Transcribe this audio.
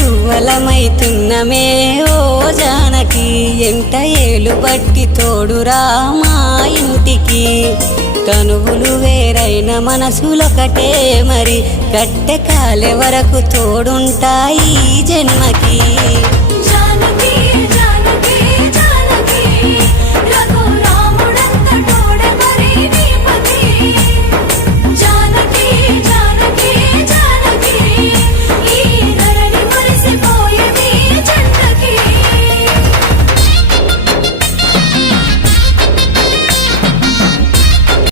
గువ్వలమైతున్నమే ఓ జానకి ఎంట ఏలు బట్టి తోడురా మా ఇంటికి. తనువులు వేరైన మనసులొకటే మరి కట్టె కాలే వరకు తోడుంటాయి జన్మకి.